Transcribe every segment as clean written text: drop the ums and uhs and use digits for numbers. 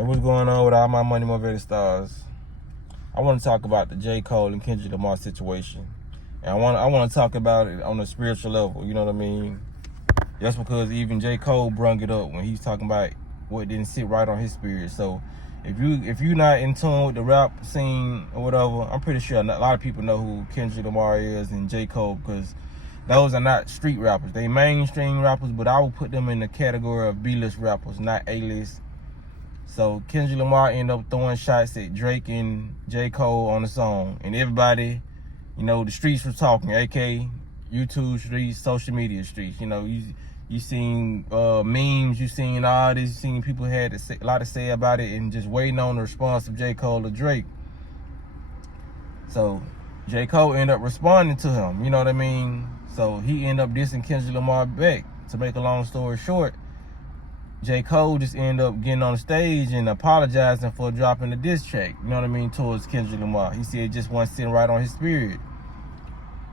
Hey, what's going on with all my money motivated stars? I want to talk about the J. Cole and Kendrick Lamar situation, and I want to talk about it on a spiritual level. You know what I mean? That's because even J. Cole brung it up when he's talking about what didn't sit right on his spirit. So if you're not in tune with the rap scene or whatever, I'm pretty sure a lot of people know who Kendrick Lamar is and J. Cole, because those are not street rappers. They mainstream rappers, but I would put them in the category of B-list rappers, not A-list. So Kendrick Lamar ended up throwing shots at Drake and J. Cole on the song. And everybody, the streets was talking, aka YouTube streets, social media streets. You seen memes, you seen all this, you seen people had a lot to say about it and just waiting on the response of J. Cole or Drake. So J. Cole ended up responding to him, you know what I mean? So he ended up dissing Kendrick Lamar back. To make a long story short, J. Cole just ended up getting on the stage and apologizing for dropping the diss track, you know what I mean, towards Kendrick Lamar. He said it just wasn't sitting right on his spirit.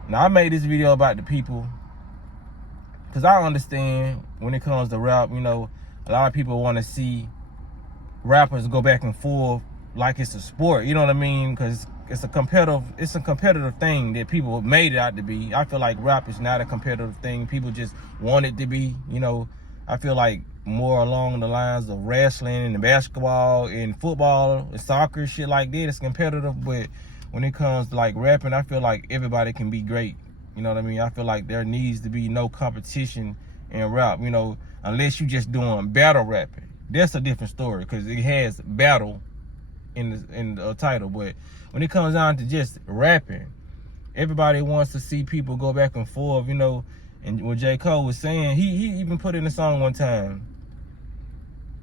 Now, I made this video about the people because I understand when it comes to rap, a lot of people want to see rappers go back and forth like it's a sport, you know what I mean? Because it's a competitive thing that people made it out to be. I feel like rap is not a competitive thing. People just want it to be, I feel like more along the lines of wrestling and basketball and football and soccer, shit like that. It's competitive, but when it comes to like rapping, I feel like everybody can be great. You know what I mean? I feel like there needs to be no competition in rap, unless you just doing battle rapping. That's a different story because it has battle in the title. But when it comes down to just rapping, everybody wants to see people go back and forth, And what J. Cole was saying, he even put in a song one time,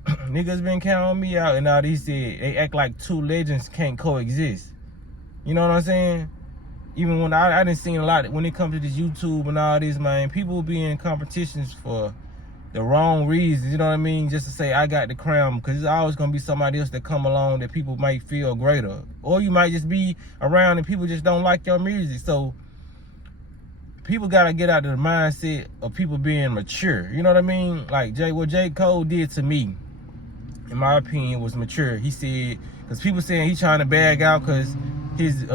niggas been counting me out, and now he said they act like two legends can't coexist. You know what I'm saying? Even when I didn't see a lot when it comes to this YouTube and all this, man, people be in competitions for the wrong reasons, you know what I mean? Just to say I got the crown, because there's always gonna be somebody else that come along that people might feel greater. Or you might just be around and people just don't like your music. So people gotta get out of the mindset of people being mature. You know what I mean? Like what J. Cole did to me, in my opinion, was mature. He said, because people saying he's trying to bag out because his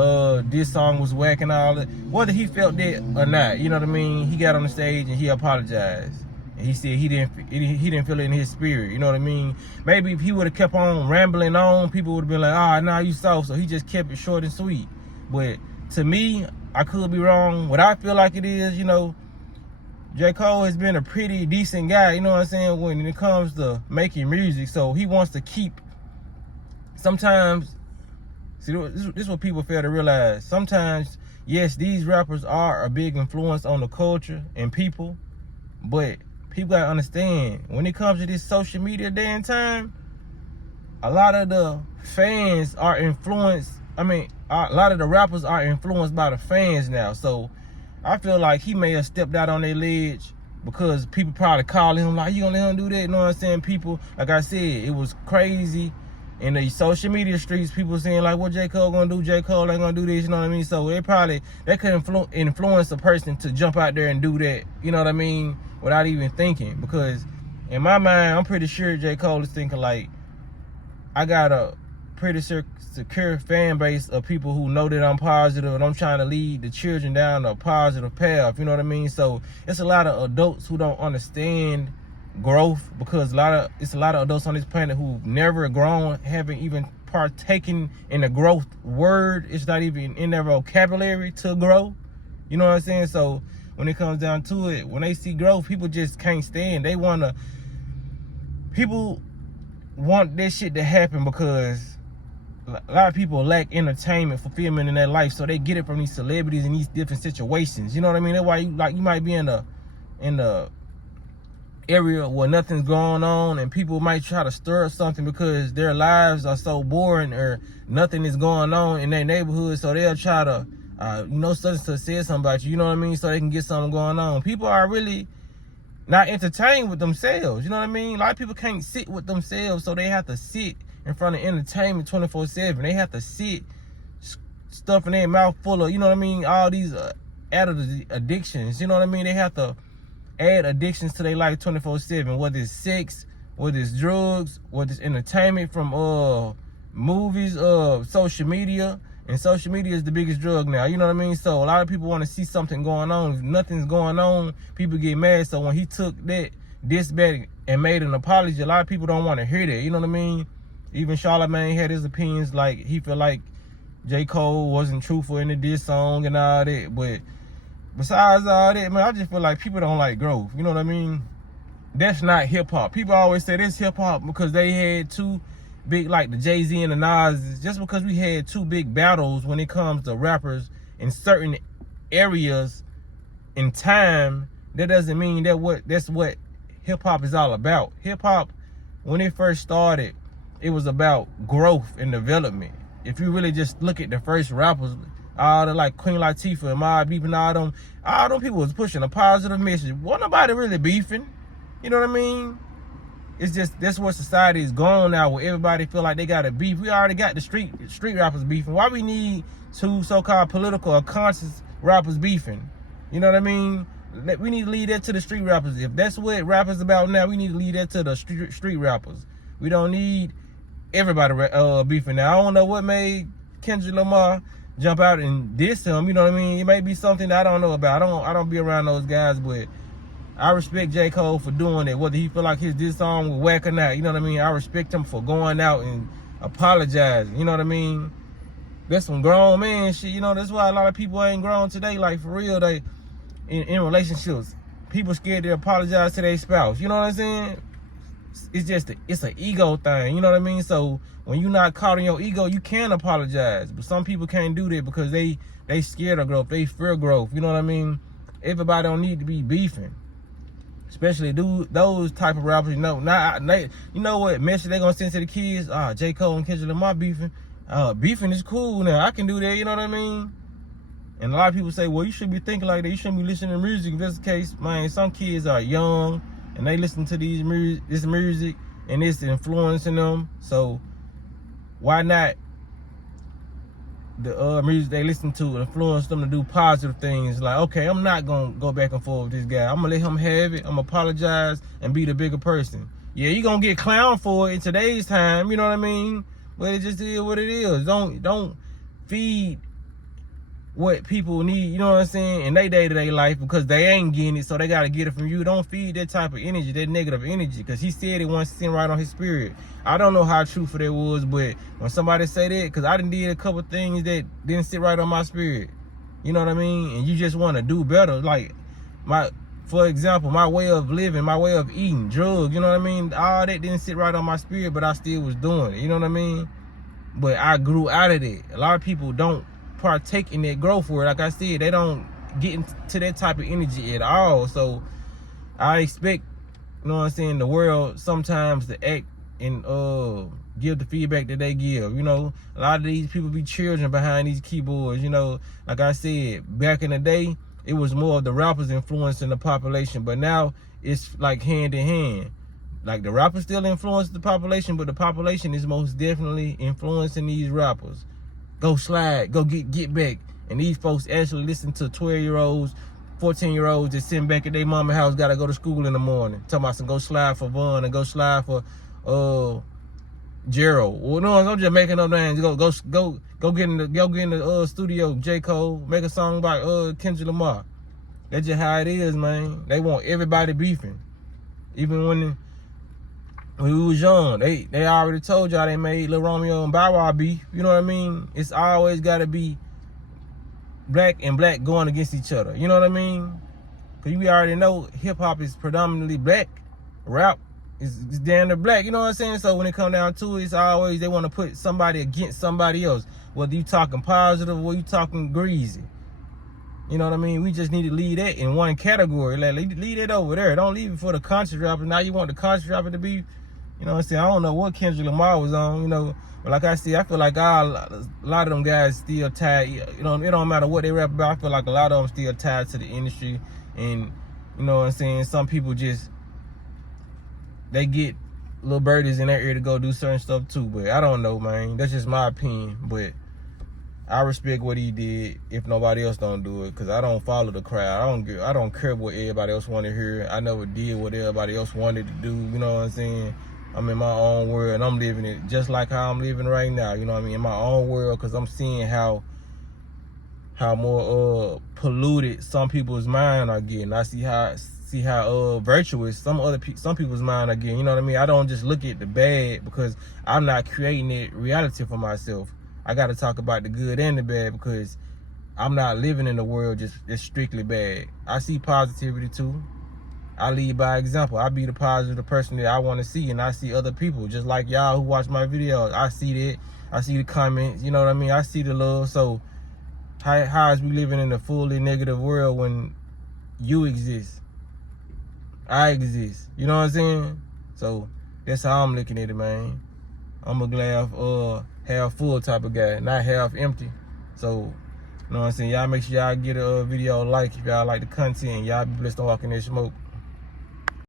this song was whack and all that. Whether he felt that or not, you know what I mean? He got on the stage and he apologized. And he said he didn't feel it in his spirit, you know what I mean? Maybe if he would have kept on rambling on, people would have been like, nah, you soft. So he just kept it short and sweet. But to me, I could be wrong. What I feel like it is, J. Cole has been a pretty decent guy, you know what I'm saying, when it comes to making music. So he wants to keep, sometimes, see, this is what people fail to realize. Sometimes, yes, these rappers are a big influence on the culture and people, but people gotta understand, when it comes to this social media day and time, a lot of the fans are influenced, a lot of the rappers are influenced by the fans now. So I feel like he may have stepped out on their ledge because people probably calling him like, you gonna let him do that? You know what I'm saying? People, like I said, it was crazy in the social media streets. People saying like, what J. Cole gonna do? J. Cole ain't gonna do this, you know what I mean? So that could influence a person to jump out there and do that, you know what I mean, without even thinking. Because in my mind, I'm pretty sure J. Cole is thinking like, I got a pretty secure fan base of people who know that I'm positive and I'm trying to lead the children down a positive path, you know what I mean? So it's a lot of adults who don't understand growth, because it's a lot of adults on this planet who've never grown, haven't even partaken in the growth word. It's not even in their vocabulary to grow, you know what I'm saying? So when it comes down to it, when they see growth, people just can't stand. People want this shit to happen because a lot of people lack entertainment, fulfillment in their life, so they get it from these celebrities in these different situations. You know what I mean? That's why you might be in the area where nothing's going on, and people might try to stir up something because their lives are so boring or nothing is going on in their neighborhood. So they'll try to, such and such said something about you. You know what I mean? So they can get something going on. People are really not entertained with themselves. You know what I mean? A lot of people can't sit with themselves, so they have to sit in front of entertainment 24/7. They have to sit stuffing their mouth full of, you know what I mean, all these added addictions. You know what I mean? They have to add addictions to their life 24/7, whether it's sex, whether it's drugs, whether it's entertainment from movies, social media. And social media is the biggest drug now, you know what I mean? So a lot of people want to see something going on. If nothing's going on, people get mad. So when he took this back and made an apology, a lot of people don't want to hear that, you know what I mean? Even Charlamagne had his opinions, like he felt like J. Cole wasn't truthful in the diss song and all that. But besides all that, man, I just feel like people don't like growth, you know what I mean? That's not hip-hop. People always say this hip-hop because they had two big, like the Jay-Z and the Nas. Just because we had two big battles when it comes to rappers in certain areas in time, that doesn't mean that's what hip-hop is all about. Hip-hop, when it first started, it was about growth and development. If you really just look at the first rappers, all the like Queen Latifah and Mobb Deep and all them people was pushing a positive message. Wasn't nobody really beefing. You know what I mean? It's just, that's where society is going now, where everybody feel like they got to beef. We already got the street rappers beefing. Why we need two so-called political or conscious rappers beefing? You know what I mean? We need to leave that to the street rappers. If that's what rappers about now, we need to leave that to the street rappers. We don't need everybody beefing now. I don't know what made Kendrick Lamar jump out and diss him. You know what I mean? It may be something that I don't know about. I don't be around those guys, but I respect J. Cole for doing it, whether he feel like his diss song was whack or not. You know what I mean? I respect him for going out and apologizing. You know what I mean? That's some grown man shit. You know, that's why a lot of people ain't grown today. Like, for real, they in relationships, people scared to apologize to their spouse. You know what I'm saying? It's just it's an ego thing. You know what I mean? So when you're not caught in your ego, you can apologize. But some people can't do that because they scared of growth. They fear growth. You know what I mean? Everybody don't need to be beefing. Especially those type of rappers, you know what message they gonna send to the kids? J. Cole and Kendrick Lamar beefing. Beefing is cool now. I can do that, you know what I mean? And a lot of people say, well, you should be thinking like that. You shouldn't be listening to music. If that's the case, man, some kids are young and they listen to this music and it's influencing them. So why not the music they listen to influence them to do positive things? Like, okay, I'm not gonna go back and forth with this guy. I'm gonna let him have it. I'm gonna apologize and be the bigger person. Yeah, you gonna get clowned for it in today's time, you know what I mean? But it just is what it is. Don't feed what people need, you know what I'm saying, in their day-to-day life because they ain't getting it, so they gotta get it from you. Don't feed that type of energy, that negative energy, because he said it once sitting right on his spirit. I don't know how truthful that was, but when somebody say that, because I done did a couple things that didn't sit right on my spirit, you know what I mean, and you just want to do better. Like, for example, my way of living, my way of eating, drugs, you know what I mean, all that didn't sit right on my spirit, but I still was doing it, you know what I mean? But I grew out of it. A lot of people don't partake in that growth where, like I said, they don't get into that type of energy at all. So I expect, you know what I'm saying, the world sometimes to act and give the feedback that they give. You know, a lot of these people be children behind these keyboards. You know, like I said, back in the day, it was more of the rappers influencing the population, but now it's like hand in hand. Like, the rappers still influence the population, but the population is most definitely influencing these rappers. Go slide, go get back. And these folks actually listen to 12-year-olds, 14-year-olds that sitting back at their mama house, gotta go to school in the morning. Talking about some go slide for Vaughn and go slide for Gerald. Well, no, I'm just making up names. Go get in the studio, J. Cole, make a song by Kendrick Lamar. That's just how it is, man. They want everybody beefing. Even when we was young, they already told y'all they made Lil Romeo and Bow Wow beef. You know what I mean? It's always got to be black and black going against each other. You know what I mean? Because we already know hip-hop is predominantly black. Rap is damn near black. You know what I'm saying? So when it come down to it, it's always they want to put somebody against somebody else. Whether you talking positive or you talking greasy. You know what I mean? We just need to leave that in one category. Like, leave that over there. Don't leave it for the conscious rapper. Now you want the conscious rapper to be... You know what I'm saying? I don't know what Kendrick Lamar was on, you know. But like I said, I feel like a lot of them guys still tied. You know, it don't matter what they rap about. I feel like a lot of them still tied to the industry. And, you know what I'm saying? Some people just, they get little birdies in their ear to go do certain stuff too. But I don't know, man. That's just my opinion. But I respect what he did if nobody else don't do it, because I don't follow the crowd. I don't care what everybody else want to hear. I never did what everybody else wanted to do, you know what I'm saying? I'm in my own world, and I'm living it just like how I'm living right now. You know what I mean? In my own world, because I'm seeing how more polluted some people's mind are getting. I see how virtuous some people's mind are getting. You know what I mean? I don't just look at the bad, because I'm not creating it reality for myself. I got to talk about the good and the bad, because I'm not living in a world just strictly bad. I see positivity too. I lead by example. I be the positive person that I want to see, and I see other people just like y'all who watch my videos. I see that. I see the comments. You know what I mean? I see the love. So how is we living in a fully negative world when you exist? I exist. You know what I'm saying? So that's how I'm looking at it, man. I'm a glass half full type of guy, not half empty. So, you know what I'm saying? Y'all make sure y'all get a video like if y'all like the content. Y'all be blessed on walking that smoke.